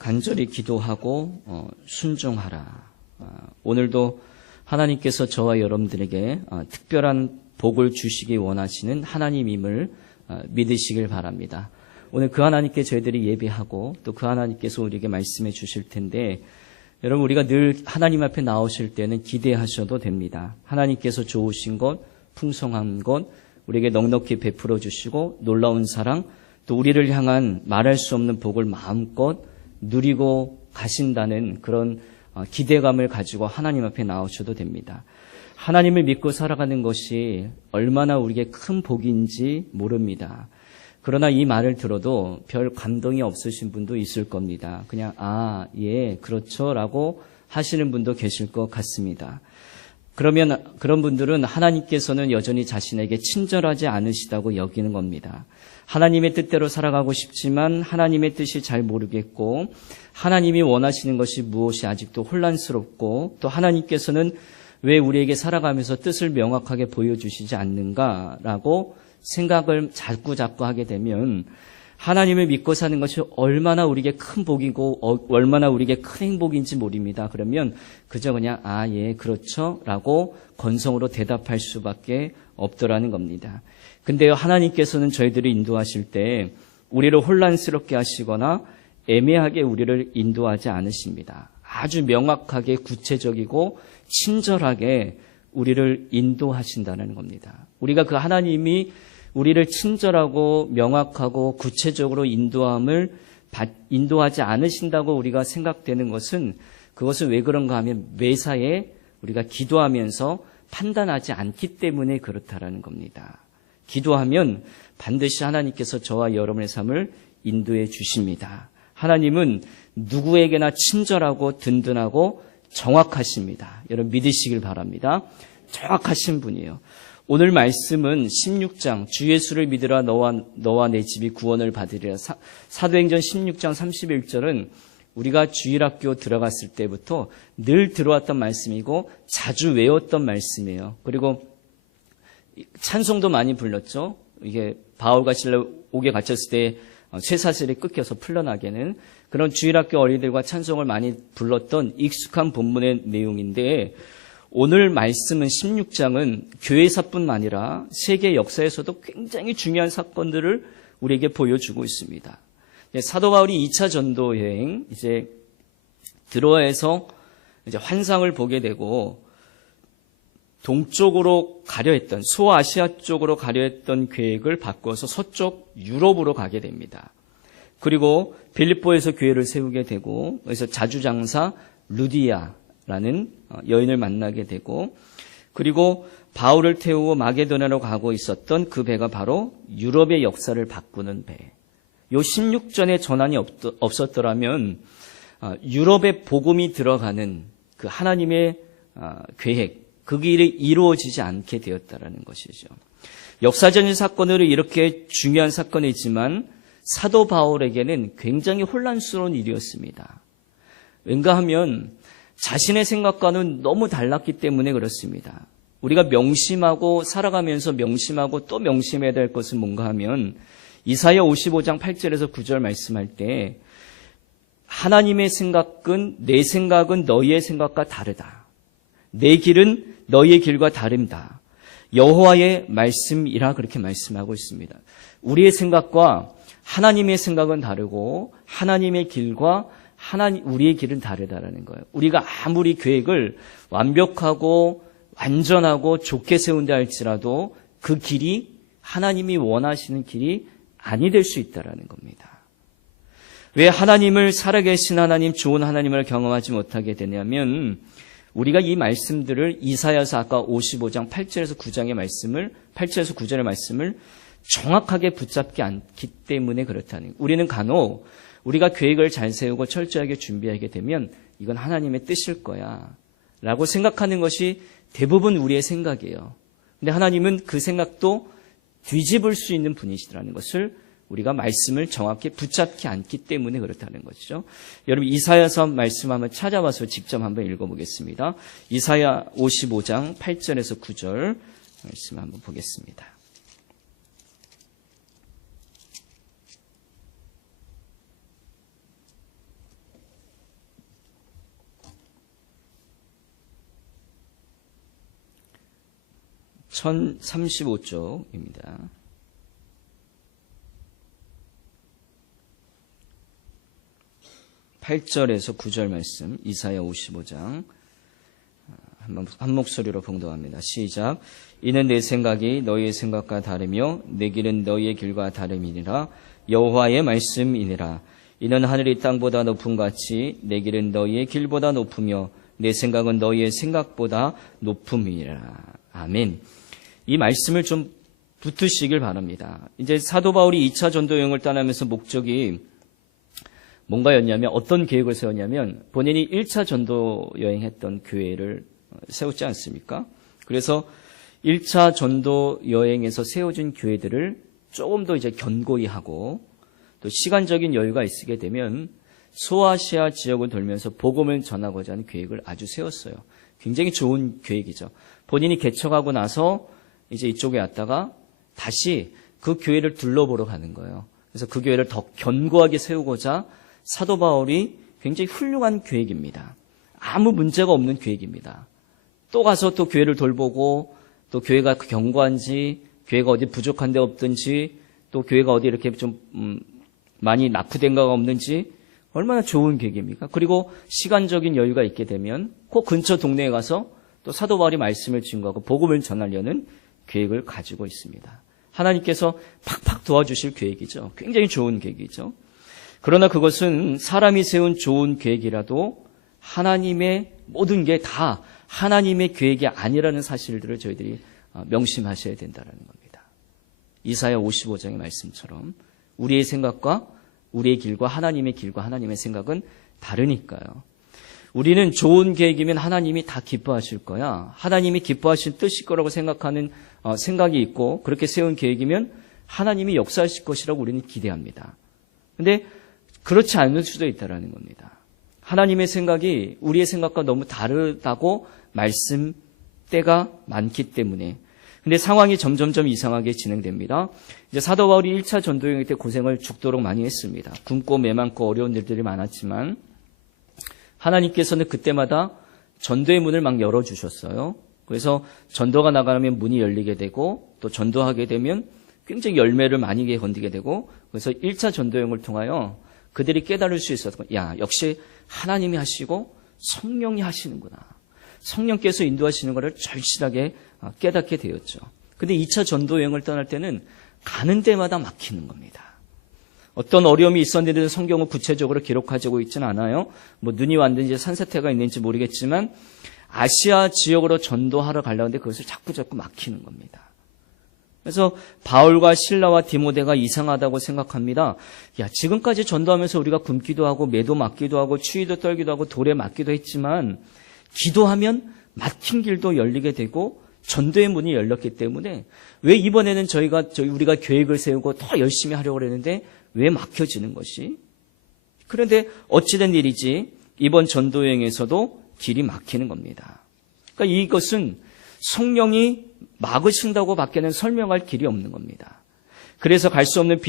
간절히 기도하고 순종하라. 오늘도 하나님께서 저와 여러분들에게 특별한 복을 주시기 원하시는 하나님임을 믿으시길 바랍니다. 오늘 그 하나님께 저희들이 예배하고 또 그 하나님께서 우리에게 말씀해 주실 텐데, 여러분 우리가 늘 하나님 앞에 나오실 때는 기대하셔도 됩니다. 하나님께서 좋으신 것, 풍성한 것, 우리에게 넉넉히 베풀어 주시고 놀라운 사랑, 또 우리를 향한 말할 수 없는 복을 마음껏 누리고 가신다는 그런 기대감을 가지고 하나님 앞에 나오셔도 됩니다. 하나님을 믿고 살아가는 것이 얼마나 우리에게 큰 복인지 모릅니다. 그러나 이 말을 들어도 별 감동이 없으신 분도 있을 겁니다. 그냥 예, 그렇죠 라고 하시는 분도 계실 것 같습니다. 그러면 그런 분들은 하나님께서는 여전히 자신에게 친절하지 않으시다고 여기는 겁니다. 하나님의 뜻대로 살아가고 싶지만 하나님의 뜻이 잘 모르겠고, 하나님이 원하시는 것이 무엇이 아직도 혼란스럽고, 또 하나님께서는 왜 우리에게 살아가면서 뜻을 명확하게 보여주시지 않는가라고 생각을 자꾸 하게 되면 하나님을 믿고 사는 것이 얼마나 우리에게 큰 복이고 얼마나 우리에게 큰 행복인지 모릅니다. 그러면 그저 그냥 예, 그렇죠 라고 건성으로 대답할 수밖에 없더라는 겁니다. 근데요, 하나님께서는 저희들을 인도하실 때 우리를 혼란스럽게 하시거나 애매하게 우리를 인도하지 않으십니다. 아주 명확하게 구체적이고 친절하게 우리를 인도하신다는 겁니다. 우리가 그 하나님이 우리를 친절하고 명확하고 구체적으로 인도하지 않으신다고 우리가 생각되는 것은, 그것은 왜 그런가 하면 매사에 우리가 기도하면서 판단하지 않기 때문에 그렇다라는 겁니다. 기도하면 반드시 하나님께서 저와 여러분의 삶을 인도해 주십니다. 하나님은 누구에게나 친절하고 든든하고 정확하십니다. 여러분 믿으시길 바랍니다. 정확하신 분이에요. 오늘 말씀은 16장 주 예수를 믿으라 너와 내 집이 구원을 받으리라. 사도행전 16장 31절은 우리가 주일학교 들어갔을 때부터 늘 들어왔던 말씀이고 자주 외웠던 말씀이에요. 그리고 찬송도 많이 불렀죠. 이게 바울과 실라 옥에 갇혔을 때 쇠사슬이 끊겨서 풀려나게는 그런 주일학교 어린이들과 찬송을 많이 불렀던 익숙한 본문의 내용인데, 오늘 말씀은 16장은 교회사뿐만 아니라 세계 역사에서도 굉장히 중요한 사건들을 우리에게 보여주고 있습니다. 사도 바울이 2차 전도 여행 이제 드로아에서 이제 환상을 보게 되고 동쪽으로 가려 했던, 소아시아 쪽으로 가려 했던 계획을 바꿔서 서쪽 유럽으로 가게 됩니다. 그리고 빌립보에서 교회를 세우게 되고, 그래서 자주장사 루디아라는 여인을 만나게 되고, 그리고 바울을 태우고 마게도냐로 가고 있었던 그 배가 바로 유럽의 역사를 바꾸는 배. 요 16전의 전환이 없었더라면 유럽의 복음이 들어가는 그 하나님의 계획, 그 길이 이루어지지 않게 되었다라는 것이죠. 역사적인 사건으로 이렇게 중요한 사건이지만 사도 바울에게는 굉장히 혼란스러운 일이었습니다. 왠가 하면 자신의 생각과는 너무 달랐기 때문에 그렇습니다. 우리가 명심하고 살아가면서 명심하고 또 명심해야 될 것은 뭔가 하면 이사야 55장 8절에서 9절 말씀할 때 하나님의 생각은, 내 생각은 너희의 생각과 다르다. 내 길은 너희의 길과 다릅니다. 여호와의 말씀이라 그렇게 말씀하고 있습니다. 우리의 생각과 하나님의 생각은 다르고 하나님의 길과 우리의 길은 다르다라는 거예요. 우리가 아무리 계획을 완벽하고 완전하고 좋게 세운다 할지라도 그 길이 하나님이 원하시는 길이 아니 될 수 있다라는 겁니다. 왜 하나님을, 살아계신 하나님, 좋은 하나님을 경험하지 못하게 되냐면, 우리가 이 말씀들을 이사야서 아까 55장 8절에서 9장의 말씀을, 8절에서 9절의 말씀을 정확하게 붙잡지 않기 때문에 그렇다는 거예요. 우리는 간혹 우리가 계획을 잘 세우고 철저하게 준비하게 되면 이건 하나님의 뜻일 거야 라고 생각하는 것이 대부분 우리의 생각이에요. 근데 하나님은 그 생각도 뒤집을 수 있는 분이시라는 것을 우리가 말씀을 정확히 붙잡지 않기 때문에 그렇다는 것이죠. 여러분 이사야서 말씀 한번 찾아와서 직접 한번 읽어보겠습니다. 이사야 55장 8절에서 9절 말씀 한번 보겠습니다. 1035쪽입니다. 8절에서 9절 말씀, 이사야 55장 한 목소리로 봉독합니다. 시작. 이는 내 생각이 너희의 생각과 다르며 내 길은 너희의 길과 다름이니라. 여호와의 말씀이니라. 이는 하늘이 땅보다 높음 같이 내 길은 너희의 길보다 높으며 내 생각은 너희의 생각보다 높음이니라. 아멘. 이 말씀을 좀 붙으시길 바랍니다. 이제 사도 바울이 2차 전도 여행을 떠나면서 목적이 뭔가였냐면, 어떤 계획을 세웠냐면 본인이 1차 전도 여행했던 교회를 세웠지 않습니까? 그래서 1차 전도 여행에서 세워진 교회들을 조금 더 이제 견고히 하고, 또 시간적인 여유가 있게 되면 소아시아 지역을 돌면서 복음을 전하고자 하는 계획을 아주 세웠어요. 굉장히 좋은 계획이죠. 본인이 개척하고 나서 이제 이쪽에 왔다가 다시 그 교회를 둘러보러 가는 거예요. 그래서 그 교회를 더 견고하게 세우고자 사도 바울이 굉장히 훌륭한 계획입니다. 아무 문제가 없는 계획입니다. 또 가서 또 교회를 돌보고, 또 교회가 견고한지, 교회가 어디 부족한 데 없든지, 또 교회가 어디 이렇게 좀 많이 낙후된 거가 없는지, 얼마나 좋은 계획입니까? 그리고 시간적인 여유가 있게 되면 그 근처 동네에 가서 또 사도 바울이 말씀을 증거하고 복음을 전하려는 계획을 가지고 있습니다. 하나님께서 팍팍 도와주실 계획이죠. 굉장히 좋은 계획이죠. 그러나 그것은 사람이 세운 좋은 계획이라도 하나님의 모든 게 다 하나님의 계획이 아니라는 사실들을 저희들이 명심하셔야 된다는 겁니다. 이사야 55장의 말씀처럼 우리의 생각과 우리의 길과 하나님의 생각은 다르니까요. 우리는 좋은 계획이면 하나님이 다 기뻐하실 거야, 하나님이 기뻐하실 뜻일 거라고 생각하는 생각이 있고, 그렇게 세운 계획이면 하나님이 역사하실 것이라고 우리는 기대합니다. 그런데 그렇지 않을 수도 있다는 겁니다. 하나님의 생각이 우리의 생각과 너무 다르다고 말씀 때가 많기 때문에. 근데 상황이 점점점 이상하게 진행됩니다. 이제 사도 바울이 1차 전도여행 때 고생을 죽도록 많이 했습니다. 굶고 매만고 어려운 일들이 많았지만 하나님께서는 그때마다 전도의 문을 막 열어주셨어요. 그래서 전도가 나가면 문이 열리게 되고, 또 전도하게 되면 굉장히 열매를 많이 건지게 되고, 그래서 1차 전도여행을 통하여 그들이 깨달을 수 있었던, 야, 역시 하나님이 하시고 성령이 하시는구나. 성령께서 인도하시는 것을 절실하게 깨닫게 되었죠. 근데 2차 전도여행을 떠날 때는 가는 데마다 막히는 겁니다. 어떤 어려움이 있었는데도 성경은 구체적으로 기록하고 있지는 않아요. 뭐 눈이 왔는지 산사태가 있는지 모르겠지만 아시아 지역으로 전도하러 가려고 하는데 그것을 자꾸 막히는 겁니다. 그래서 바울과 실라와 디모데가 이상하다고 생각합니다. 야, 지금까지 전도하면서 우리가 굶기도 하고 매도 맞기도 하고 추위도 떨기도 하고 돌에 맞기도 했지만 기도하면 막힌 길도 열리게 되고 전도의 문이 열렸기 때문에 왜 이번에는 우리가 계획을 세우고 더 열심히 하려고 했는데 왜 막혀지는 것이? 그런데 어찌된 일이지 이번 전도여행에서도 길이 막히는 겁니다. 그러니까 이것은 성령이 막으신다고 밖에는 설명할 길이 없는 겁니다. 그래서 갈 수 없는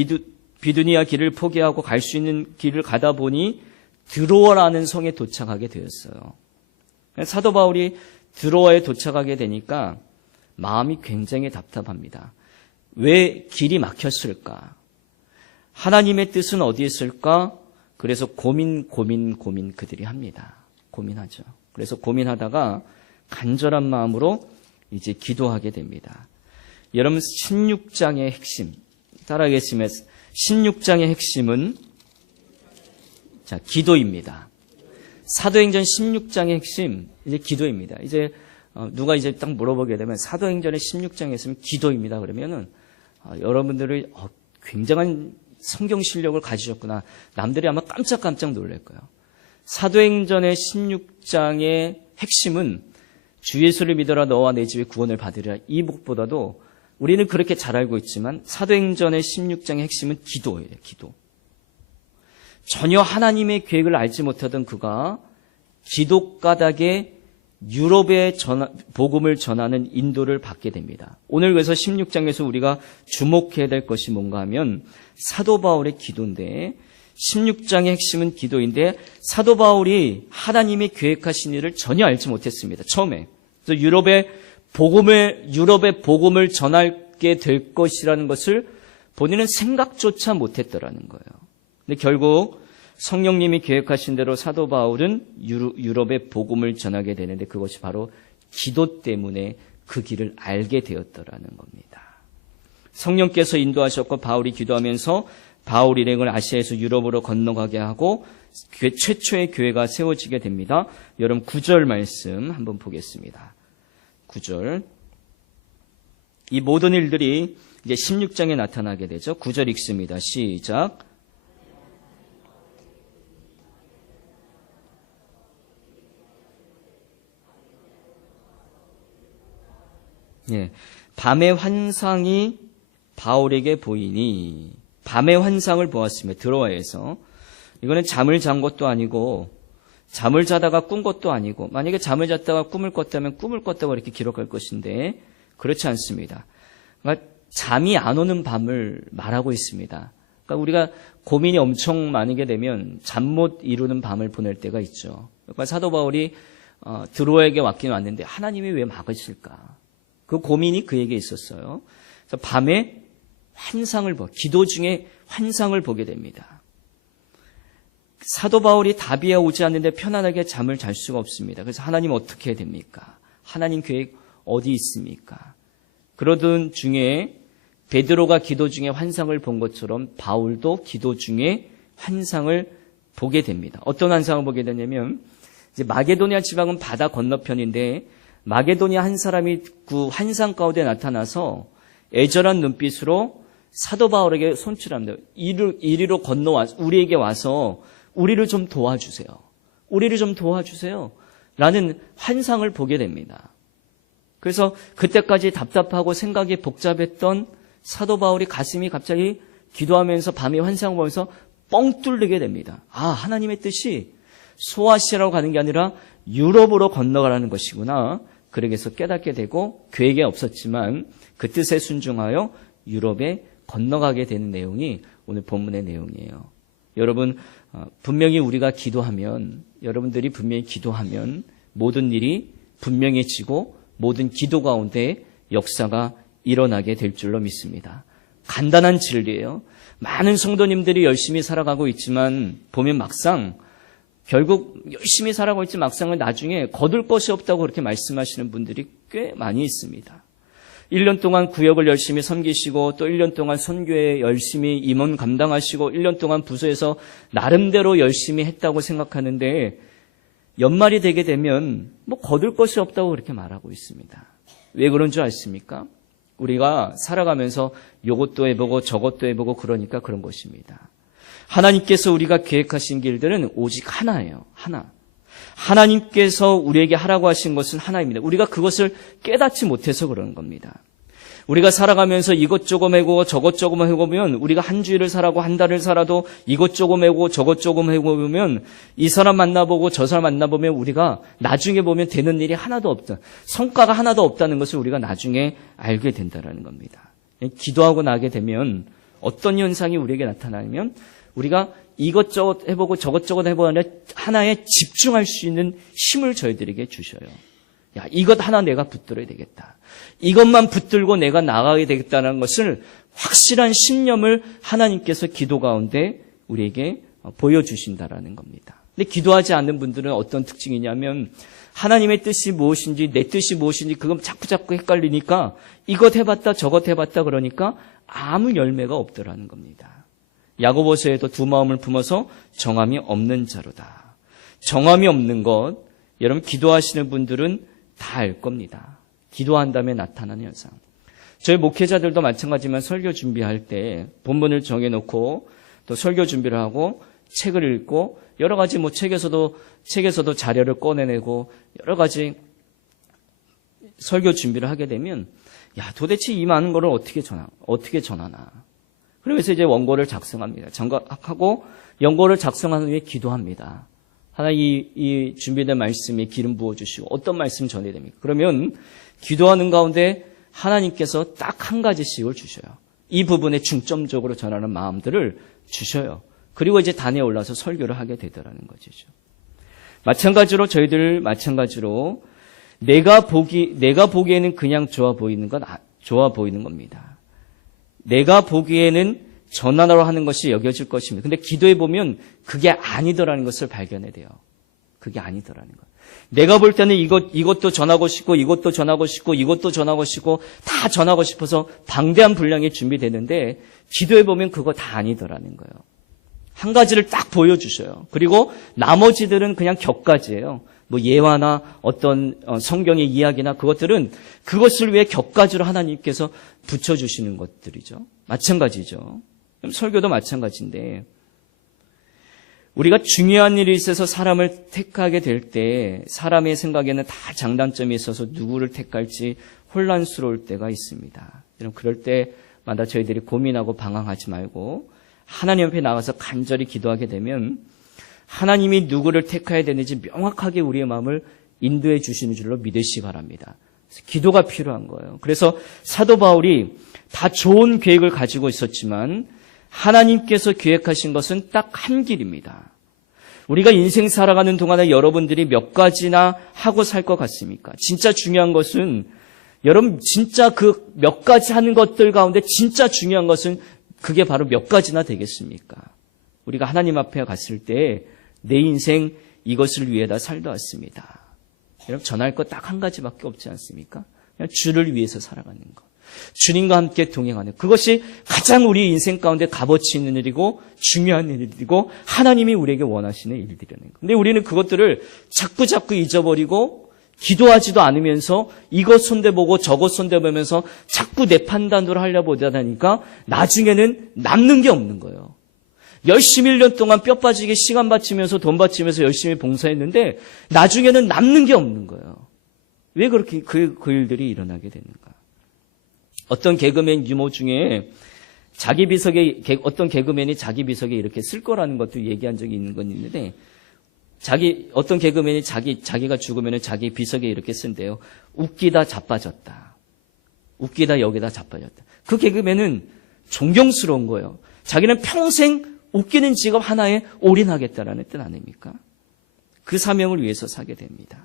비두니아 길을 포기하고 갈 수 있는 길을 가다 보니 드로아라는 성에 도착하게 되었어요. 사도 바울이 드로아에 도착하게 되니까 마음이 굉장히 답답합니다. 왜 길이 막혔을까? 하나님의 뜻은 어디에 있을까? 그래서 고민 그들이 합니다. 고민하죠. 그래서 고민하다가 간절한 마음으로 이제 기도하게 됩니다. 여러분, 16장의 핵심, 따라하겠습니다. 16장의 핵심은 기도입니다. 사도행전 16장의 핵심, 이제 기도입니다. 이제 누가 이제 딱 물어보게 되면 사도행전의 16장에 있으면 기도입니다. 그러면은 여러분들이 굉장한 성경 실력을 가지셨구나. 남들이 아마 깜짝깜짝 놀랄 거예요. 사도행전의 16장의 핵심은 주 예수를 믿어라 너와 내 집에 구원을 받으리라. 이 목보다도 우리는 그렇게 잘 알고 있지만 사도행전의 16장의 핵심은 기도예요. 기도. 전혀 하나님의 계획을 알지 못하던 그가 기도 까닭에 유럽에 복음을 전하는 인도를 받게 됩니다. 오늘 그래서 16장에서 우리가 주목해야 될 것이 뭔가 하면 사도 바울의 기도인데, 16장의 핵심은 기도인데 사도 바울이 하나님의 계획하신 일을 전혀 알지 못했습니다. 처음에. 그래서 유럽에 유럽의 복음을 전하게 될 것이라는 것을 본인은 생각조차 못했더라는 거예요. 근데 결국 성령님이 계획하신 대로 사도 바울은 유럽의 복음을 전하게 되는데 그것이 바로 기도 때문에 그 길을 알게 되었더라는 겁니다. 성령께서 인도하셨고 바울이 기도하면서 바울 일행을 아시아에서 유럽으로 건너가게 하고 최초의 교회가 세워지게 됩니다. 여러분 9절 말씀 한번 보겠습니다. 9절. 이 모든 일들이 이제 16장에 나타나게 되죠. 9절 읽습니다. 시작. 예, 밤의 환상이 바울에게 보이니 밤의 환상을 보았으며 드로아에서 이거는 잠을 잔 것도 아니고 잠을 자다가 꾼 것도 아니고 만약에 잠을 잤다가 꿈을 꿨다면 꿈을 꿨다고 이렇게 기록할 것인데 그렇지 않습니다. 그러니까 잠이 안 오는 밤을 말하고 있습니다. 그러니까 우리가 고민이 엄청 많게 되면 잠 못 이루는 밤을 보낼 때가 있죠. 그러니까 사도 바울이 드로아에게 왔긴 왔는데 하나님이 왜 막으실까? 그 고민이 그에게 있었어요. 그래서 밤에 기도 중에 환상을 보게 됩니다. 사도 바울이 다비에 오지 않는데 편안하게 잠을 잘 수가 없습니다. 그래서 하나님 어떻게 해야 됩니까? 하나님 계획 어디 있습니까? 그러던 중에 베드로가 기도 중에 환상을 본 것처럼 바울도 기도 중에 환상을 보게 됩니다. 어떤 환상을 보게 되냐면 이제 마게도니아 지방은 바다 건너편인데 마게도니아 한 사람이 그 환상 가운데 나타나서 애절한 눈빛으로 사도 바울에게 손질합니다. 이리로 건너와 우리에게 와서 우리를 좀 도와주세요. 우리를 좀 도와주세요. 라는 환상을 보게 됩니다. 그래서 그때까지 답답하고 생각이 복잡했던 사도 바울이 가슴이 갑자기 기도하면서 밤에 환상을 보면서 뻥 뚫리게 됩니다. 아, 하나님의 뜻이 소아시아라고 가는 게 아니라 유럽으로 건너가라는 것이구나. 그러게서 깨닫게 되고 계획이 없었지만 그 뜻에 순종하여 유럽에 건너가게 되는 내용이 오늘 본문의 내용이에요. 여러분 분명히 우리가 기도하면 여러분들이 분명히 기도하면 모든 일이 분명해지고 모든 기도 가운데 역사가 일어나게 될 줄로 믿습니다. 간단한 진리예요. 많은 성도님들이 열심히 살아가고 있지만 보면 막상 결국 열심히 살아가고 있지 막상은 나중에 거둘 것이 없다고 그렇게 말씀하시는 분들이 꽤 많이 있습니다. 1년 동안 구역을 열심히 섬기시고 또 1년 동안 선교에 열심히 임원 감당하시고 1년 동안 부서에서 나름대로 열심히 했다고 생각하는데 연말이 되게 되면 뭐 거둘 것이 없다고 그렇게 말하고 있습니다. 왜 그런 줄 아십니까? 우리가 살아가면서 이것도 해보고 저것도 해보고 그러니까 그런 것입니다. 하나님께서 우리가 계획하신 길들은 오직 하나예요. 하나. 하나님께서 우리에게 하라고 하신 것은 하나입니다. 우리가 그것을 깨닫지 못해서 그러는 겁니다. 우리가 살아가면서 이것저것 해보고 저것저것 해보면 우리가 한 주일을 살아고 한 달을 살아도 이것저것 해보고 저것저것 해보면 이 사람 만나보고 저 사람 만나보면 우리가 나중에 보면 되는 일이 하나도 없다. 성과가 하나도 없다는 것을 우리가 나중에 알게 된다는 겁니다. 기도하고 나게 되면 어떤 현상이 우리에게 나타나면 우리가 이것저것 해보고 저것저것 해보고 하나에 집중할 수 있는 힘을 저희들에게 주셔요. 야, 이것 하나 내가 붙들어야 되겠다. 이것만 붙들고 내가 나가게 되겠다는 것을 확실한 신념을 하나님께서 기도 가운데 우리에게 보여주신다라는 겁니다. 근데 기도하지 않는 분들은 어떤 특징이냐면 하나님의 뜻이 무엇인지 내 뜻이 무엇인지 그건 자꾸 헷갈리니까 이것 해봤다 저것 해봤다 그러니까 아무 열매가 없더라는 겁니다. 야고보서에도 두 마음을 품어서 정함이 없는 자로다. 정함이 없는 것 여러분 기도하시는 분들은 다 알 겁니다. 기도한 다음에 나타나는 현상. 저희 목회자들도 마찬가지지만 설교 준비할 때 본문을 정해놓고 또 설교 준비를 하고 책을 읽고 여러 가지 책에서도 자료를 꺼내내고 여러 가지 설교 준비를 하게 되면 야 도대체 이 많은 거를 어떻게 전하나. 그러면서 이제 원고를 작성합니다. 장각하고 원고를 작성한 후에 기도합니다. 하나님 이 준비된 말씀에 기름 부어주시고 어떤 말씀 전해야 됩니까? 그러면 기도하는 가운데 하나님께서 딱 한 가지씩을 주셔요. 이 부분에 중점적으로 전하는 마음들을 주셔요. 그리고 이제 단에 올라서 설교를 하게 되더라는 것이죠. 마찬가지로 내가 보기에는 그냥 좋아 보이는 겁니다. 내가 보기에는 전환으로 하는 것이 여겨질 것입니다. 근데 기도해 보면 그게 아니더라는 것을 발견해야 돼요. 그게 아니더라는 것. 내가 볼 때는 이것도 전하고 싶고, 이것도 전하고 싶고, 이것도 전하고 싶고, 다 전하고 싶어서 방대한 분량이 준비되는데, 기도해 보면 그거 다 아니더라는 거예요. 한 가지를 딱 보여주셔요. 그리고 나머지들은 그냥 격가지예요. 뭐 예화나 어떤 성경의 이야기나 그것들은 그것을 위해 격가지로 하나님께서 붙여주시는 것들이죠. 마찬가지죠. 설교도 마찬가지인데 우리가 중요한 일이 있어서 사람을 택하게 될 때 사람의 생각에는 다 장단점이 있어서 누구를 택할지 혼란스러울 때가 있습니다. 여러분 그럴 때마다 저희들이 고민하고 방황하지 말고 하나님 앞에 나가서 간절히 기도하게 되면 하나님이 누구를 택해야 되는지 명확하게 우리의 마음을 인도해 주시는 줄로 믿으시기 바랍니다. 그래서 기도가 필요한 거예요. 그래서 사도 바울이 다 좋은 계획을 가지고 있었지만 하나님께서 계획하신 것은 딱 한 길입니다. 우리가 인생 살아가는 동안에 여러분들이 몇 가지나 하고 살 것 같습니까? 진짜 중요한 것은 여러분 진짜 그 몇 가지 하는 것들 가운데 진짜 중요한 것은 그게 바로 몇 가지나 되겠습니까? 우리가 하나님 앞에 갔을 때 내 인생 이것을 위해 다 살다 왔습니다. 여러분 전할 것 딱 한 가지밖에 없지 않습니까? 그냥 주를 위해서 살아가는 것. 주님과 함께 동행하는 그것이 가장 우리 인생 가운데 값어치 있는 일이고 중요한 일이고 하나님이 우리에게 원하시는 일들이라는 것. 근데 우리는 그것들을 자꾸 잊어버리고 기도하지도 않으면서 이것 손대보고 저것 손대보면서 자꾸 내 판단으로 하려고 하다니까 나중에는 남는 게 없는 거예요. 열심히 1년 동안 뼈 빠지게 시간 바치면서 돈 바치면서 열심히 봉사했는데 나중에는 남는 게 없는 거예요. 왜 그렇게 그 일들이 일어나게 되는가? 어떤 개그맨 유머 중에 어떤 개그맨이 자기 비석에 이렇게 쓸 거라는 것도 얘기한 적이 있는 건 있는데 어떤 개그맨이 자기가 죽으면 자기 비석에 이렇게 쓴대요. 웃기다 자빠졌다. 웃기다 여기다 자빠졌다. 그 개그맨은 존경스러운 거예요. 자기는 평생 웃기는 직업 하나에 올인하겠다라는 뜻 아닙니까? 그 사명을 위해서 사게 됩니다.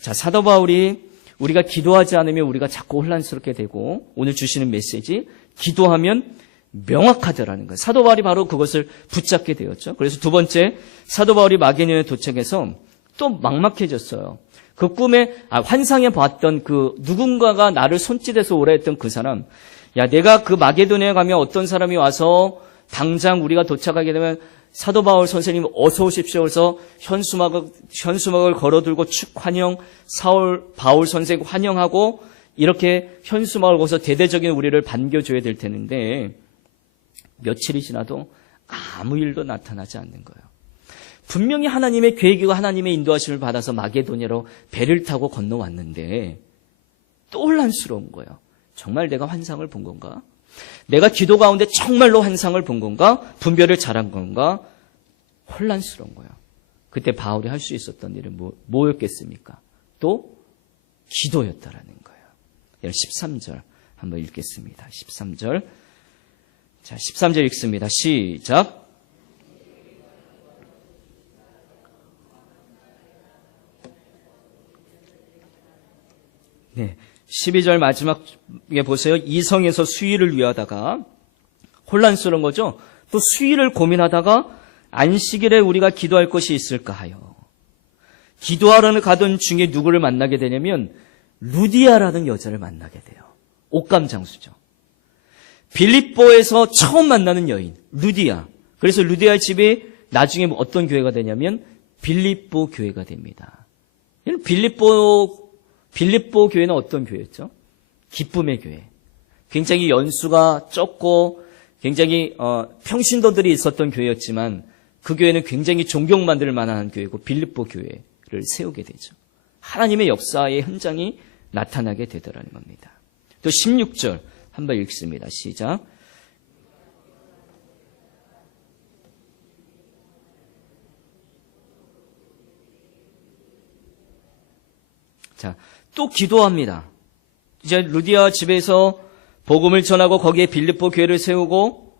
자, 사도 바울이 우리가 기도하지 않으면 우리가 자꾸 혼란스럽게 되고 오늘 주시는 메시지 기도하면 명확하더라는 거예요. 사도 바울이 바로 그것을 붙잡게 되었죠. 그래서 두 번째 사도 바울이 마게도냐에 도착해서 또 막막해졌어요. 그 꿈에 환상에 봤던 그 누군가가 나를 손짓해서 오라 했던 그 사람, 야 내가 그 마게도냐에 가면 어떤 사람이 와서 당장 우리가 도착하게 되면 사도 바울 선생님 어서 오십시오. 그래서 현수막을 걸어들고 축환영 바울 선생 환영하고 이렇게 현수막을 걸어서 대대적인 우리를 반겨줘야 될 텐데 며칠이 지나도 아무 일도 나타나지 않는 거예요. 분명히 하나님의 계획이고 하나님의 인도하심을 받아서 마게도냐로 배를 타고 건너왔는데 또 혼란스러운 거예요. 정말 내가 환상을 본 건가? 내가 기도 가운데 정말로 환상을 본 건가? 분별을 잘한 건가? 혼란스러운 거예요. 그때 바울이 할 수 있었던 일은 뭐였겠습니까? 또 기도였다라는 거예요. 13절 한번 읽겠습니다. 13절. 자, 13절 읽습니다. 시작. 네. 12절 마지막에 보세요. 이성에서 수위를 위하다가 혼란스러운 거죠. 또 수위를 고민하다가 안식일에 우리가 기도할 것이 있을까 하여 기도하러 가던 중에 누구를 만나게 되냐면 루디아라는 여자를 만나게 돼요. 옷감 장수죠. 빌립보에서 처음 만나는 여인 루디아. 그래서 루디아 집이 나중에 어떤 교회가 되냐면 빌립보 교회가 됩니다. 빌립보 교회는 어떤 교회였죠? 기쁨의 교회. 굉장히 연수가 적고 굉장히 평신도들이 있었던 교회였지만 그 교회는 굉장히 존경받을 만한 교회고 빌립보 교회를 세우게 되죠. 하나님의 역사의 현장이 나타나게 되더라는 겁니다. 또 16절 한번 읽습니다. 시작. 자, 또 기도합니다. 이제 루디아 집에서 복음을 전하고 거기에 빌립보 교회를 세우고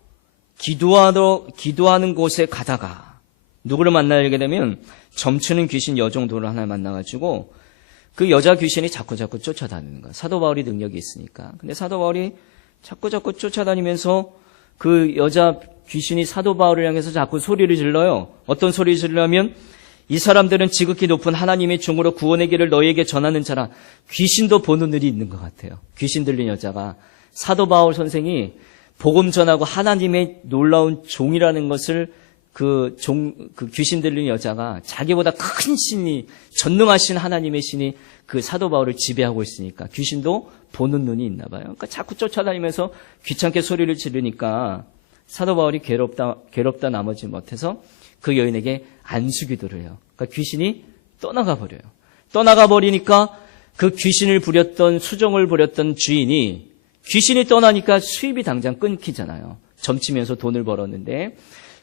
기도하는 곳에 가다가 누구를 만나게 되면 점치는 귀신 여종도를 하나 만나가지고 그 여자 귀신이 자꾸 쫓아다니는 거예요. 사도 바울이 능력이 있으니까. 근데 사도 바울이 자꾸 쫓아다니면서 그 여자 귀신이 사도 바울을 향해서 자꾸 소리를 질러요. 어떤 소리를 질러냐면 이 사람들은 지극히 높은 하나님의 종으로 구원의 길을 너희에게 전하는 자라. 귀신도 보는 눈이 있는 것 같아요. 귀신 들린 여자가 사도 바울 선생이 복음 전하고 하나님의 놀라운 종이라는 것을 그 귀신 들린 여자가 자기보다 큰 신이, 전능하신 하나님의 신이 그 사도 바울을 지배하고 있으니까 귀신도 보는 눈이 있나 봐요. 그러니까 자꾸 쫓아다니면서 귀찮게 소리를 지르니까 사도 바울이 괴롭다 나머지 못해서 그 여인에게 안수기도를 해요. 그러니까 귀신이 떠나가 버려요. 떠나가 버리니까 그 귀신을 부렸던, 수종을 부렸던 주인이, 귀신이 떠나니까 수입이 당장 끊기잖아요. 점치면서 돈을 벌었는데,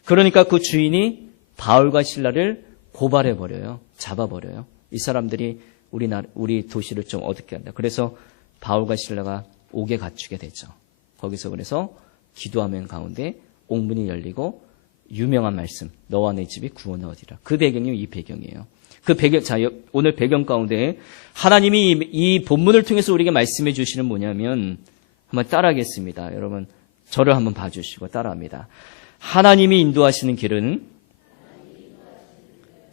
그러니까 그 주인이 바울과 실라를 고발해 버려요. 잡아 버려요. 이 사람들이 우리 도시를 좀 어둡게 한다. 그래서 바울과 실라가 옥에 갇히게 되죠. 거기서 그래서 기도하면 가운데 옥문이 열리고 유명한 말씀, 너와 내 집이 구원을 얻으리라. 그 배경이 이 배경이에요. 그 배경, 자, 오늘 배경 가운데 하나님이 이 본문을 통해서 우리에게 말씀해 주시는 뭐냐면, 한번 따라하겠습니다. 여러분, 저를 한번 봐주시고 따라합니다. 하나님이 인도하시는 길은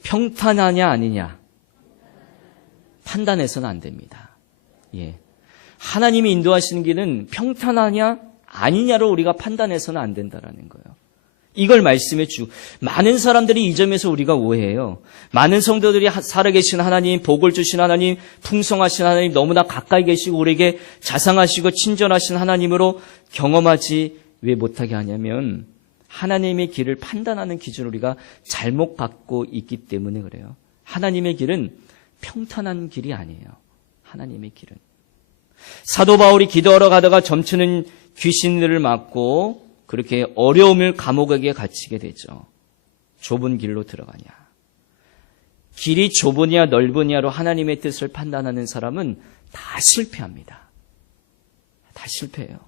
평탄하냐 아니냐 판단해서는 안 됩니다. 예. 하나님이 인도하시는 길은 평탄하냐 아니냐로 우리가 판단해서는 안 된다라는 거예요. 이걸 말씀해 주고, 많은 사람들이 이 점에서 우리가 오해해요. 많은 성도들이 살아계신 하나님, 복을 주신 하나님, 풍성하신 하나님, 너무나 가까이 계시고 우리에게 자상하시고 친절하신 하나님으로 경험하지 왜 못하게 하냐면 하나님의 길을 판단하는 기준을 우리가 잘못 갖고 있기 때문에 그래요. 하나님의 길은 평탄한 길이 아니에요. 하나님의 길은. 사도 바울이 기도하러 가다가 점치는 귀신들을 맞고 그렇게 어려움을 감옥에 갇히게 되죠. 좁은 길로 들어가냐. 길이 좁으냐 넓으냐로 하나님의 뜻을 판단하는 사람은 다 실패합니다. 다 실패해요.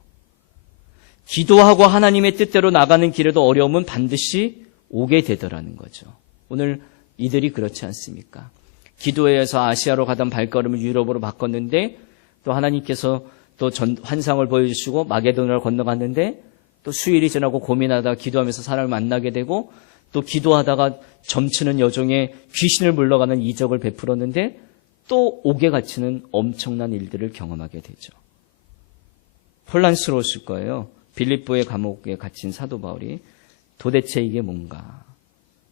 기도하고 하나님의 뜻대로 나가는 길에도 어려움은 반드시 오게 되더라는 거죠. 오늘 이들이 그렇지 않습니까? 기도해서 아시아로 가던 발걸음을 유럽으로 바꿨는데 또 하나님께서 또 환상을 보여주시고 마게도나를 건너갔는데 또 수일이 지나고 고민하다가 기도하면서 사람을 만나게 되고 또 기도하다가 점치는 여종의 귀신을 물러가는 이적을 베풀었는데 또 옥에 갇히는 엄청난 일들을 경험하게 되죠. 혼란스러웠을 거예요. 빌립보의 감옥에 갇힌 사도 바울이 도대체 이게 뭔가.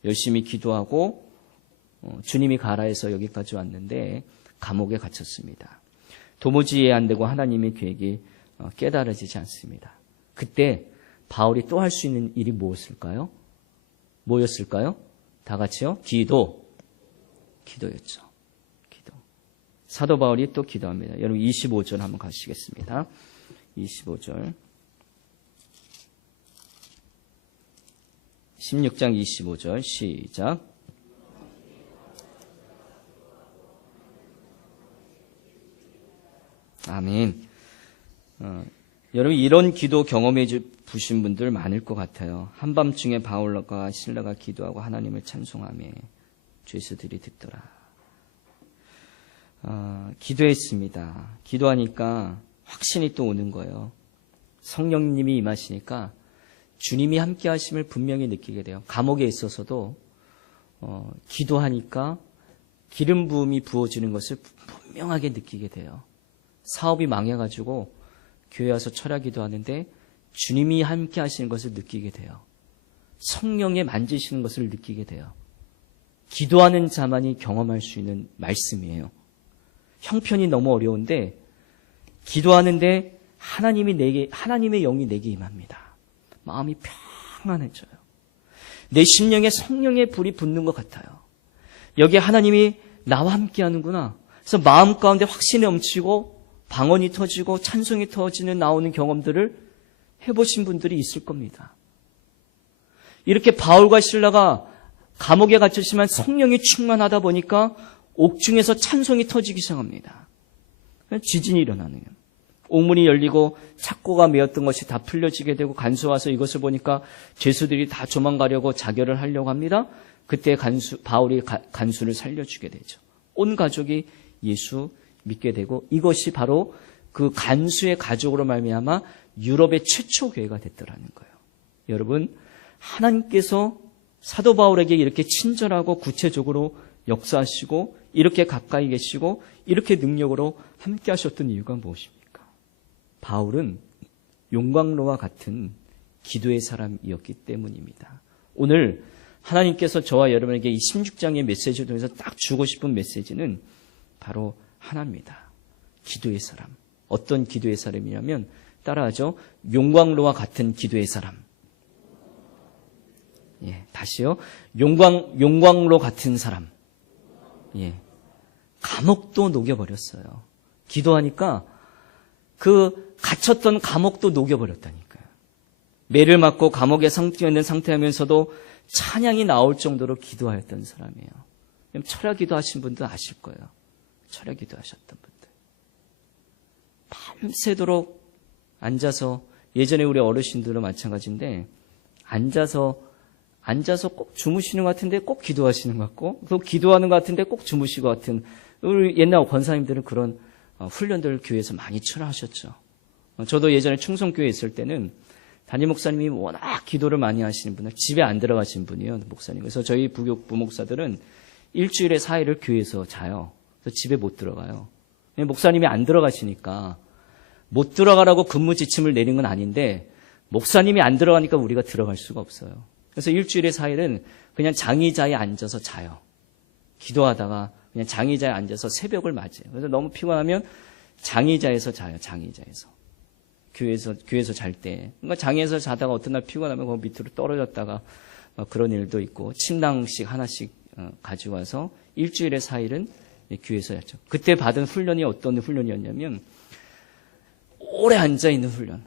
열심히 기도하고 주님이 가라 해서 여기까지 왔는데 감옥에 갇혔습니다. 도무지 이해 안 되고 하나님의 계획이 깨달아지지 않습니다. 그때 바울이 또 할 수 있는 일이 무엇일까요? 뭐였을까요? 다 같이요? 기도였죠. 기도. 사도 바울이 또 기도합니다. 여러분 25절 한번 가시겠습니다. 25절. 16장 25절 시작. 아멘. 여러분 이런 기도 경험해 보신 분들 많을 것 같아요. 한밤중에 바울과 실라가 기도하고 하나님을 찬송하며 죄수들이 듣더라. 기도했습니다. 기도하니까 확신이 또 오는 거예요. 성령님이 임하시니까 주님이 함께 하심을 분명히 느끼게 돼요. 감옥에 있어서도 기도하니까 기름 부음이 부어지는 것을 분명하게 느끼게 돼요. 사업이 망해가지고 교회 와서 철야기도 하는데 주님이 함께 하시는 것을 느끼게 돼요. 성령에 만지시는 것을 느끼게 돼요. 기도하는 자만이 경험할 수 있는 말씀이에요. 형편이 너무 어려운데 기도하는데 하나님의 영이 내게 임합니다. 마음이 평안해져요. 내 심령에 성령의 불이 붙는 것 같아요. 여기에 하나님이 나와 함께 하는구나. 그래서 마음 가운데 확신이 넘치고 방언이 터지고 찬송이 터지는 나오는 경험들을 해보신 분들이 있을 겁니다. 이렇게 바울과 실라가 감옥에 갇혔지만 성령이 충만하다 보니까 옥중에서 찬송이 터지기 시작합니다. 지진이 일어나는 거예요. 옥문이 열리고 착고가 메었던 것이 다 풀려지게 되고 간수 와서 이것을 보니까 죄수들이 다 도망가려고 자결을 하려고 합니다. 그때 바울이 간수를 살려주게 되죠. 온 가족이 예수 믿게 되고 이것이 바로 그 간수의 가족으로 말미암아 유럽의 최초 교회가 됐더라는 거예요. 여러분, 하나님께서 사도 바울에게 이렇게 친절하고 구체적으로 역사하시고 이렇게 가까이 계시고 이렇게 능력으로 함께 하셨던 이유가 무엇입니까? 바울은 용광로와 같은 기도의 사람이었기 때문입니다. 오늘 하나님께서 저와 여러분에게 이 16장의 메시지를 통해서 딱 주고 싶은 메시지는 바로 하나입니다. 기도의 사람. 어떤 기도의 사람이냐면 따라하죠. 용광로와 같은 기도의 사람. 예, 다시요. 용광로 같은 사람. 예. 감옥도 녹여버렸어요. 기도하니까 그 갇혔던 감옥도 녹여버렸다니까요. 매를 맞고 감옥에 있는 상태하면서도 찬양이 나올 정도로 기도하였던 사람이에요. 철야 기도하신 분도 아실 거예요. 철야 기도하셨던 분들. 밤새도록 앉아서, 예전에 우리 어르신들도 마찬가지인데 앉아서 꼭 주무시는 것 같은데 꼭 기도하시는 것 같고, 또 기도하는 것 같은데 꼭 주무시고 같은, 우리 옛날 권사님들은 그런 훈련들을 교회에서 많이 철하셨죠. 저도 예전에 충성교회에 있을 때는 담임 목사님이 워낙 기도를 많이 하시는 분을 집에 안 들어가신 분이에요, 목사님. 그래서 저희 부목사들은 일주일에 4일을 교회에서 자요. 그래서 집에 못 들어가요. 목사님이 안 들어가시니까 못 들어가라고 근무 지침을 내린 건 아닌데 목사님이 안 들어가니까 우리가 들어갈 수가 없어요. 그래서 일주일에 4일은 그냥 장의자에 앉아서 자요. 기도하다가 그냥 장의자에 앉아서 새벽을 맞이해요. 그래서 너무 피곤하면 장의자에서 자요. 장의자에서. 교회에서 잘 때. 그러니까 장에서 자다가 어떤 날 피곤하면 그 밑으로 떨어졌다가 그런 일도 있고, 침낭씩 하나씩 가지고 와서 일주일에 4일은 교회에서 잤죠. 그때 받은 훈련이 어떤 훈련이었냐면 오래 앉아있는 훈련.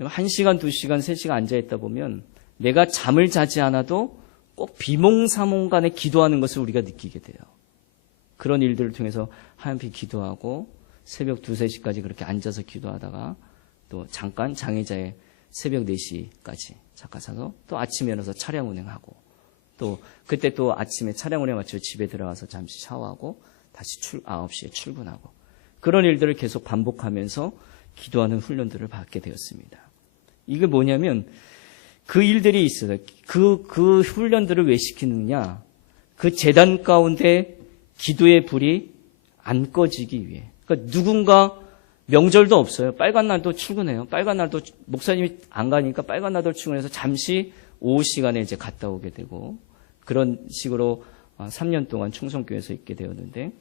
1시간, 2시간, 3시간 앉아있다 보면 내가 잠을 자지 않아도 꼭 비몽사몽간에 기도하는 것을 우리가 느끼게 돼요. 그런 일들을 통해서 하나님께 기도하고 새벽 2, 3시까지 그렇게 앉아서 기도하다가 또 잠깐 장애자의 새벽 4시까지 잠깐 사서 또 아침에 일어나서 차량 운행하고 또 그때 또 아침에 차량 운행 마치고 집에 들어가서 잠시 샤워하고 다시 9시에 출근하고 그런 일들을 계속 반복하면서 기도하는 훈련들을 받게 되었습니다. 이게 뭐냐면 그 일들이 있어요. 그 훈련들을 왜 시키느냐? 그 제단 가운데 기도의 불이 안 꺼지기 위해. 그러니까 누군가 명절도 없어요. 빨간 날도 출근해요. 빨간 날도 목사님이 안 가니까 빨간 날도 출근해서 잠시 오후 시간에 이제 갔다 오게 되고 그런 식으로 3년 동안 충성교회에서 있게 되었는데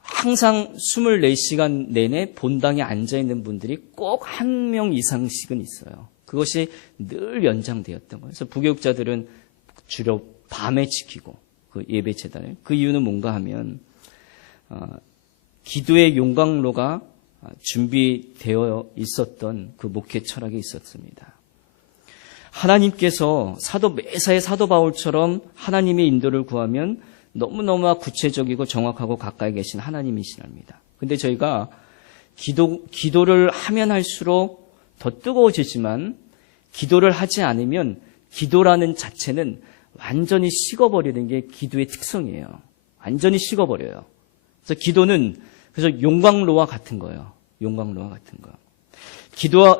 항상 24시간 내내 본당에 앉아있는 분들이 꼭 한 명 이상씩은 있어요. 그것이 늘 연장되었던 거예요. 그래서 부교육자들은 주로 밤에 지키고 그 예배 재단을. 그 이유는 뭔가 하면 기도의 용광로가 준비되어 있었던 그 목회 철학이 있었습니다. 하나님께서 매사의 사도 바울처럼 하나님의 인도를 구하면 너무너무 구체적이고 정확하고 가까이 계신 하나님이시랍니다. 근데 저희가 기도를 하면 할수록 더 뜨거워지지만 기도를 하지 않으면 기도라는 자체는 완전히 식어버리는 게 기도의 특성이에요. 완전히 식어버려요. 그래서 기도는 그래서 용광로와 같은 거예요. 용광로와 같은 거.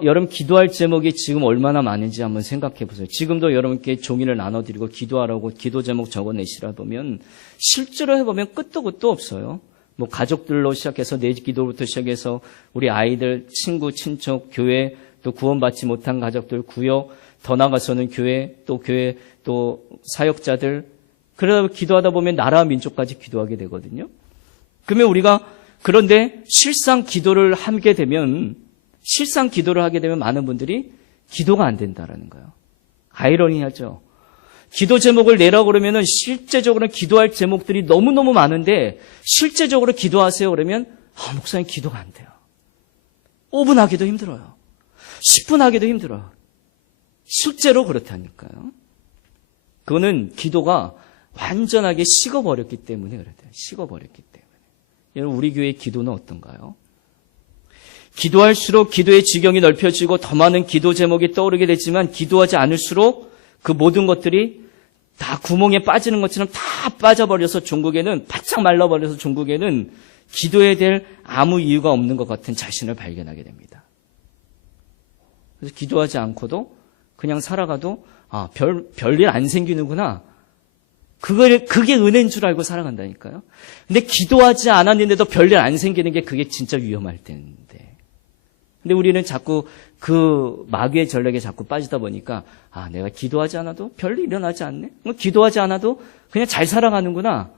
여러분 기도할 제목이 지금 얼마나 많은지 한번 생각해 보세요. 지금도 여러분께 종이를 나눠드리고 기도하라고 기도 제목 적어내시라 보면 실제로 해보면 끝도 없어요. 뭐 가족들로 시작해서 내 기도부터 시작해서 우리 아이들, 친구, 친척, 교회, 또 구원받지 못한 가족들, 구역, 더 나아가서는 교회, 또 사역자들. 그러다 기도하다 보면 나라와 민족까지 기도하게 되거든요. 그러면 그런데 실상 기도를 하게 되면 많은 분들이 기도가 안 된다라는 거예요. 아이러니하죠. 기도 제목을 내라고 그러면은 실제적으로는 기도할 제목들이 너무너무 많은데 실제적으로 기도하세요 그러면 목사님 기도가 안 돼요. 5분 하기도 힘들어요. 10분 하기도 힘들어요. 실제로 그렇다니까요. 그거는 기도가 완전하게 식어버렸기 때문에 그래요. 식어버렸기 때문에. 여러분 우리 교회의 기도는 어떤가요? 기도할수록 기도의 지경이 넓혀지고 더 많은 기도 제목이 떠오르게 되지만 기도하지 않을수록 그 모든 것들이 다 구멍에 빠지는 것처럼 다 빠져버려서 종국에는 바짝 말라버려서 종국에는 기도해야 될 아무 이유가 없는 것 같은 자신을 발견하게 됩니다. 그래서 기도하지 않고도 그냥 살아가도 별일 안 생기는구나. 그게 은혜인 줄 알고 살아간다니까요. 근데 기도하지 않았는데도 별일 안 생기는 게 그게 진짜 위험할 텐데. 근데 우리는 자꾸 그 마귀의 전략에 자꾸 빠지다 보니까 내가 기도하지 않아도 별일 일어나지 않네. 기도하지 않아도 그냥 잘 살아가는구나.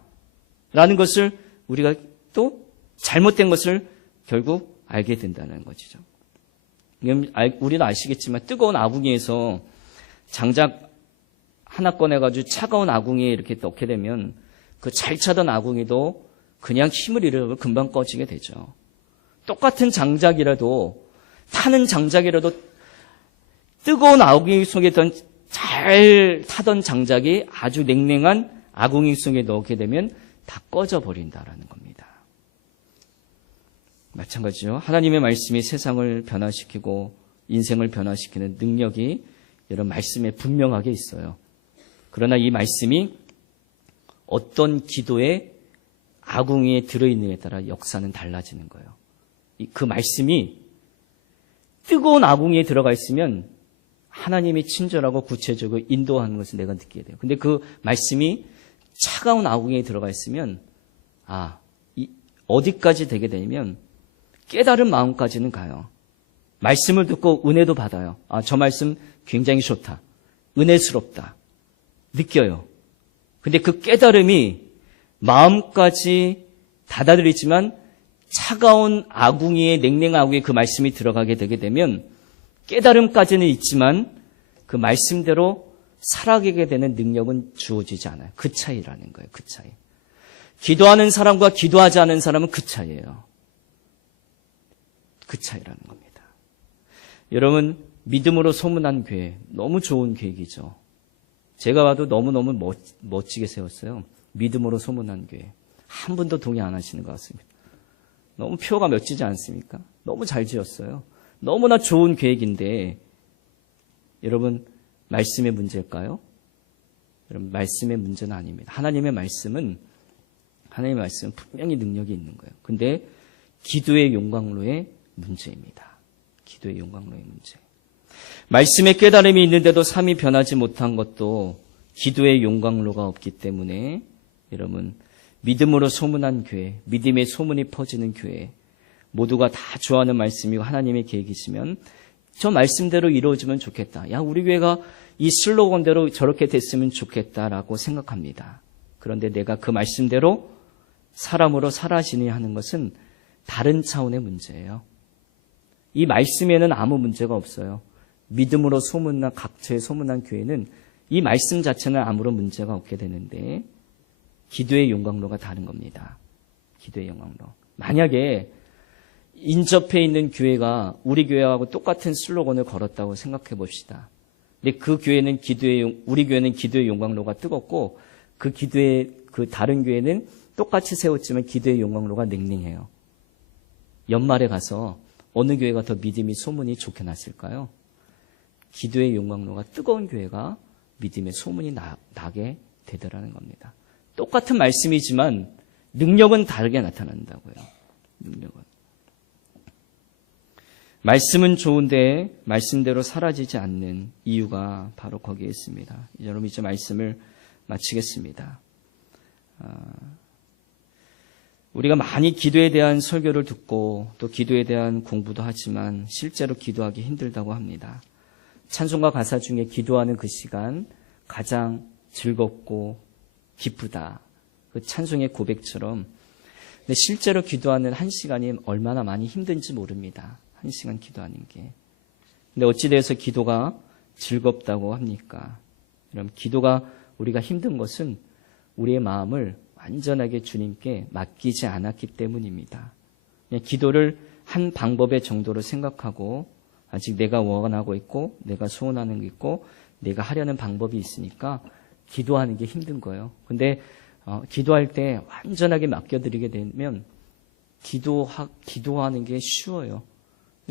라는 것을 우리가 또 잘못된 것을 결국 알게 된다는 것이죠. 우리는 아시겠지만 뜨거운 아궁이에서 장작 하나 꺼내가지고 차가운 아궁이에 이렇게 넣게 되면 그 잘 차던 아궁이도 그냥 힘을 잃으면 금방 꺼지게 되죠. 똑같은 장작이라도 타는 장작이라도 뜨거운 아궁이 속에 잘 타던 장작이 아주 냉랭한 아궁이 속에 넣게 되면 다 꺼져 버린다라는 겁니다. 마찬가지죠. 하나님의 말씀이 세상을 변화시키고 인생을 변화시키는 능력이 이런 말씀에 분명하게 있어요. 그러나 이 말씀이 어떤 기도의 아궁이에 들어있느냐에 따라 역사는 달라지는 거예요. 그 말씀이 뜨거운 아궁이에 들어가 있으면 하나님이 친절하고 구체적으로 인도하는 것을 내가 느끼게 돼요. 근데 그 말씀이 차가운 아궁이에 들어가 있으면 어디까지 되게 되면 깨달은 마음까지는 가요. 말씀을 듣고 은혜도 받아요. 저 말씀 굉장히 좋다. 은혜스럽다. 느껴요. 근데 그 깨달음이 마음까지 받아들이지만 차가운 아궁이에 냉랭한 아궁이에 그 말씀이 들어가게 되게 되면 깨달음까지는 있지만 그 말씀대로 살아가게 되는 능력은 주어지지 않아요. 그 차이라는 거예요. 그 차이. 기도하는 사람과 기도하지 않은 사람은 그 차이예요. 그 차이라는 겁니다. 여러분, 믿음으로 소문난 교회, 너무 좋은 계획이죠. 제가 봐도 너무너무 멋지게 세웠어요. 믿음으로 소문난 교회. 한 분도 동의 안 하시는 것 같습니다. 너무 표가 멋지지 않습니까? 너무 잘 지었어요. 너무나 좋은 계획인데 여러분, 말씀의 문제일까요? 여러분, 말씀의 문제는 아닙니다. 하나님의 말씀은 분명히 능력이 있는 거예요. 근데 기도의 용광로의 문제입니다. 기도의 용광로의 문제. 말씀의 깨달음이 있는데도 삶이 변하지 못한 것도 기도의 용광로가 없기 때문에 여러분, 믿음으로 소문난 교회, 믿음의 소문이 퍼지는 교회, 모두가 다 좋아하는 말씀이고 하나님의 계획이시면 저 말씀대로 이루어지면 좋겠다. 우리 교회가 이 슬로건대로 저렇게 됐으면 좋겠다라고 생각합니다. 그런데 내가 그 말씀대로 사람으로 살아지니 하는 것은 다른 차원의 문제예요. 이 말씀에는 아무 문제가 없어요. 믿음으로 소문난 각처에 소문난 교회는 이 말씀 자체는 아무런 문제가 없게 되는데 기도의 용광로가 다른 겁니다. 기도의 용광로. 만약에 인접해 있는 교회가 우리 교회하고 똑같은 슬로건을 걸었다고 생각해 봅시다. 근데 그 교회는 우리 교회는 기도의 용광로가 뜨겁고 그 다른 교회는 똑같이 세웠지만 기도의 용광로가 냉랭해요. 연말에 가서 어느 교회가 더 믿음이 소문이 좋게 났을까요? 기도의 용광로가 뜨거운 교회가 믿음의 소문이 나게 되더라는 겁니다. 똑같은 말씀이지만 능력은 다르게 나타난다고요. 능력은. 말씀은 좋은데 말씀대로 사라지지 않는 이유가 바로 거기에 있습니다. 여러분, 이제 말씀을 마치겠습니다. 우리가 많이 기도에 대한 설교를 듣고 또 기도에 대한 공부도 하지만 실제로 기도하기 힘들다고 합니다. 찬송가 가사 중에 기도하는 그 시간 가장 즐겁고 기쁘다. 그 찬송의 고백처럼. 근데 실제로 기도하는 한 시간이 얼마나 많이 힘든지 모릅니다. 한 시간 기도하는 게. 근데 어찌돼서 기도가 즐겁다고 합니까? 그럼 기도가 우리가 힘든 것은 우리의 마음을 완전하게 주님께 맡기지 않았기 때문입니다. 그냥 기도를 한 방법의 정도로 생각하고 아직 내가 원하고 있고 내가 소원하는 게 있고 내가 하려는 방법이 있으니까 기도하는 게 힘든 거예요. 근데 기도할 때 완전하게 맡겨드리게 되면 기도하는 게 쉬워요.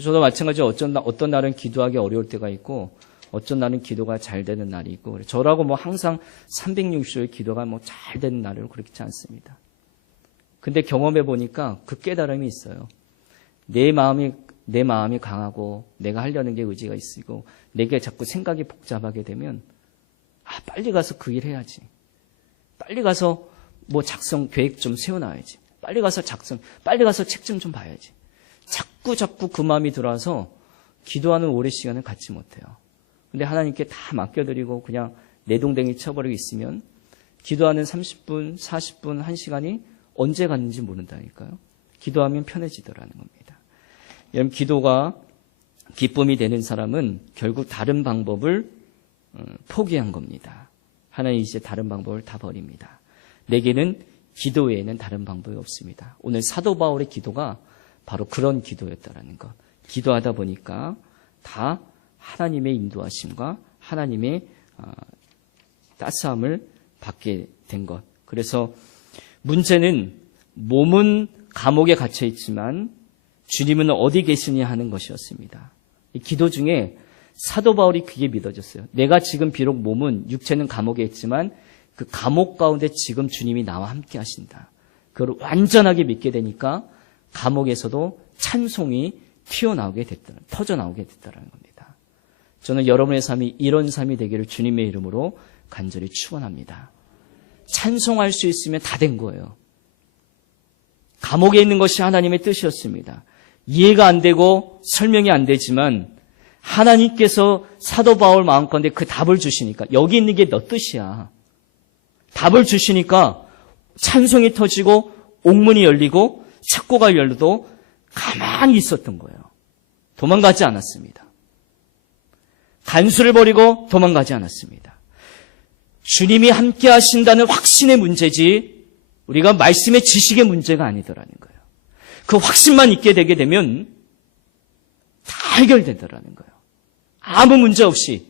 저도 마찬가지로 어떤 날은 기도하기 어려울 때가 있고 어쩐 날은 기도가 잘 되는 날이 있고, 저라고 뭐 항상 360도의 기도가 뭐 잘 되는 날은 그렇지 않습니다. 근데 경험해 보니까 그 깨달음이 있어요. 내 마음이 강하고 내가 하려는 게 의지가 있고 내게 자꾸 생각이 복잡하게 되면 빨리 가서 그 일 해야지. 빨리 가서 뭐 계획 좀 세워놔야지. 빨리 가서 책 좀 봐야지. 자꾸 그 마음이 들어와서 기도하는 오랜 시간을 갖지 못해요. 근데 하나님께 다 맡겨드리고 그냥 내동댕이 쳐버리고 있으면 기도하는 30분, 40분, 1시간이 언제 갔는지 모른다니까요. 기도하면 편해지더라는 겁니다. 여러분, 기도가 기쁨이 되는 사람은 결국 다른 방법을 포기한 겁니다. 하나님 이제 다른 방법을 다 버립니다. 내게는 기도 외에는 다른 방법이 없습니다. 오늘 사도 바울의 기도가 바로 그런 기도였다라는 것. 기도하다 보니까 다 하나님의 인도하심과 하나님의 따스함을 받게 된 것. 그래서 문제는 몸은 감옥에 갇혀 있지만 주님은 어디 계시니 하는 것이었습니다. 이 기도 중에 사도 바울이 그게 믿어졌어요. 내가 지금 비록 몸은 육체는 감옥에 있지만 그 감옥 가운데 지금 주님이 나와 함께 하신다. 그걸 완전하게 믿게 되니까 감옥에서도 찬송이 터져나오게 됐다는 겁니다. 저는 여러분의 삶이 이런 삶이 되기를 주님의 이름으로 간절히 축원합니다. 찬송할 수 있으면 다 된 거예요. 감옥에 있는 것이 하나님의 뜻이었습니다. 이해가 안 되고 설명이 안 되지만 하나님께서 사도 바울 마음가운데 그 답을 주시니까 여기 있는 게 너 뜻이야. 답을 주시니까 찬송이 터지고 옥문이 열리고 착고가 열려도 가만히 있었던 거예요. 도망가지 않았습니다. 간수를 버리고 도망가지 않았습니다. 주님이 함께 하신다는 확신의 문제지 우리가 말씀의 지식의 문제가 아니더라는 거예요. 그 확신만 있게 되게 되면 다 해결되더라는 거예요. 아무 문제 없이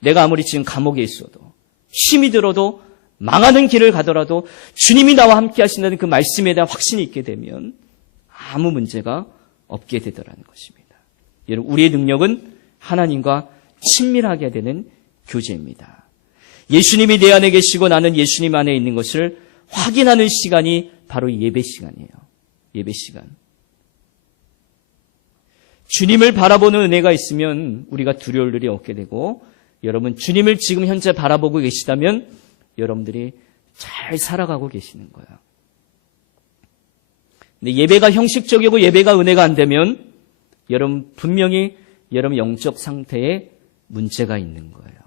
내가 아무리 지금 감옥에 있어도 힘이 들어도 망하는 길을 가더라도 주님이 나와 함께 하신다는 그 말씀에 대한 확신이 있게 되면 아무 문제가 없게 되더라는 것입니다. 여러분, 우리의 능력은 하나님과 친밀하게 되는 교제입니다. 예수님이 내 안에 계시고 나는 예수님 안에 있는 것을 확인하는 시간이 바로 예배 시간이에요. 예배 시간. 주님을 바라보는 은혜가 있으면 우리가 두려울 일이 없게 되고, 여러분 주님을 지금 현재 바라보고 계시다면 여러분들이 잘 살아가고 계시는 거예요. 근데 예배가 형식적이고 예배가 은혜가 안 되면 여러분 분명히 여러분 영적 상태에 문제가 있는 거예요.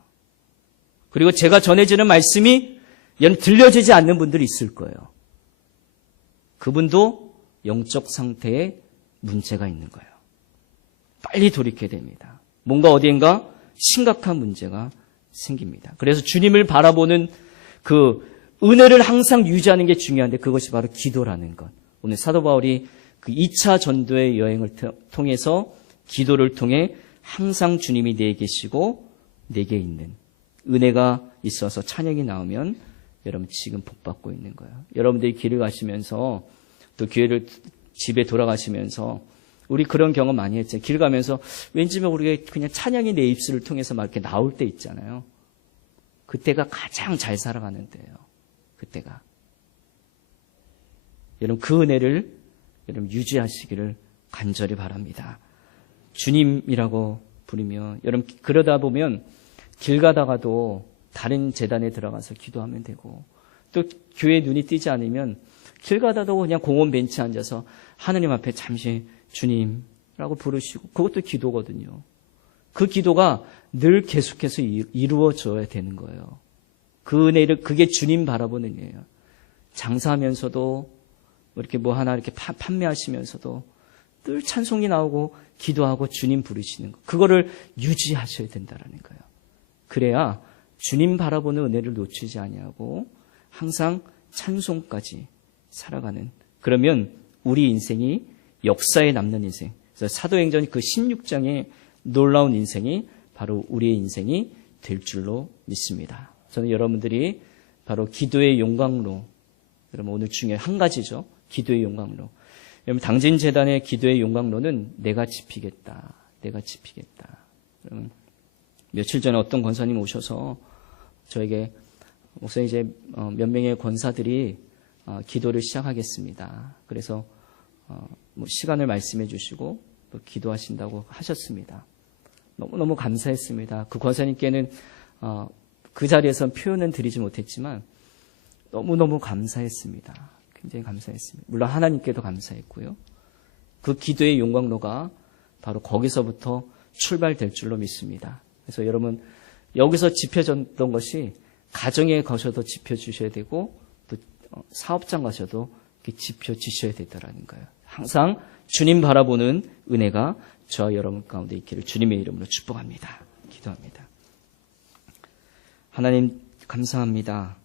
그리고 제가 전해지는 말씀이 여러분 들려지지 않는 분들이 있을 거예요. 그분도 영적 상태에 문제가 있는 거예요. 빨리 돌이켜야 됩니다. 뭔가 어디인가 심각한 문제가 생깁니다. 그래서 주님을 바라보는 그 은혜를 항상 유지하는 게 중요한데 그것이 바로 기도라는 것. 오늘 사도 바울이 그 2차 전도의 여행을 통해서 기도를 통해 항상 주님이 내게 계시고 내게 있는 은혜가 있어서 찬양이 나오면 여러분 지금 복받고 있는 거예요. 여러분들이 길을 가시면서 또 교회를 집에 돌아가시면서 우리 그런 경험 많이 했죠. 길 가면서 왠지 모르게 그냥 찬양이 내 입술을 통해서 막 이렇게 나올 때 있잖아요. 그때가 가장 잘 살아가는 때예요. 그때가. 여러분 그 은혜를 여러분 유지하시기를 간절히 바랍니다. 주님이라고 부르며 여러분 그러다 보면 길 가다가도 다른 재단에 들어가서 기도하면 되고 또 교회에 눈이 띄지 않으면 길 가다도 그냥 공원 벤치에 앉아서 하나님 앞에 잠시 주님라고 부르시고 그것도 기도거든요. 그 기도가 늘 계속해서 이루어져야 되는 거예요. 그 은혜를 그게 주님 바라보는 은혜예요. 장사하면서도 이렇게 뭐 하나 이렇게 판매하시면서도 늘 찬송이 나오고 기도하고 주님 부르시는 거. 그거를 유지하셔야 된다라는 거예요. 그래야 주님 바라보는 은혜를 놓치지 아니하고 항상 찬송까지 살아가는 그러면 우리 인생이 역사에 남는 인생. 그래서 사도행전 그 16장의 놀라운 인생이 바로 우리의 인생이 될 줄로 믿습니다. 저는 여러분들이 바로 기도의 용광로. 여러분 오늘 중에 한 가지죠. 기도의 용광로. 여러분 당진재단의 기도의 용광로는 내가 지피겠다. 내가 지피겠다. 여러분 며칠 전에 어떤 권사님 오셔서 저에게 목사님 이제 몇 명의 권사들이 기도를 시작하겠습니다. 그래서 뭐 시간을 말씀해 주시고 또 기도하신다고 하셨습니다. 너무너무 감사했습니다. 그 권사님께는 그 자리에서 표현은 드리지 못했지만 너무너무 감사했습니다. 굉장히 감사했습니다. 물론 하나님께도 감사했고요. 그 기도의 용광로가 바로 거기서부터 출발될 줄로 믿습니다. 그래서 여러분 여기서 지펴졌던 것이 가정에 가셔도 지펴주셔야 되고 또 사업장 가셔도 지펴주셔야 되더라는 거예요. 항상 주님 바라보는 은혜가 저와 여러분 가운데 있기를 주님의 이름으로 축복합니다. 기도합니다. 하나님 감사합니다.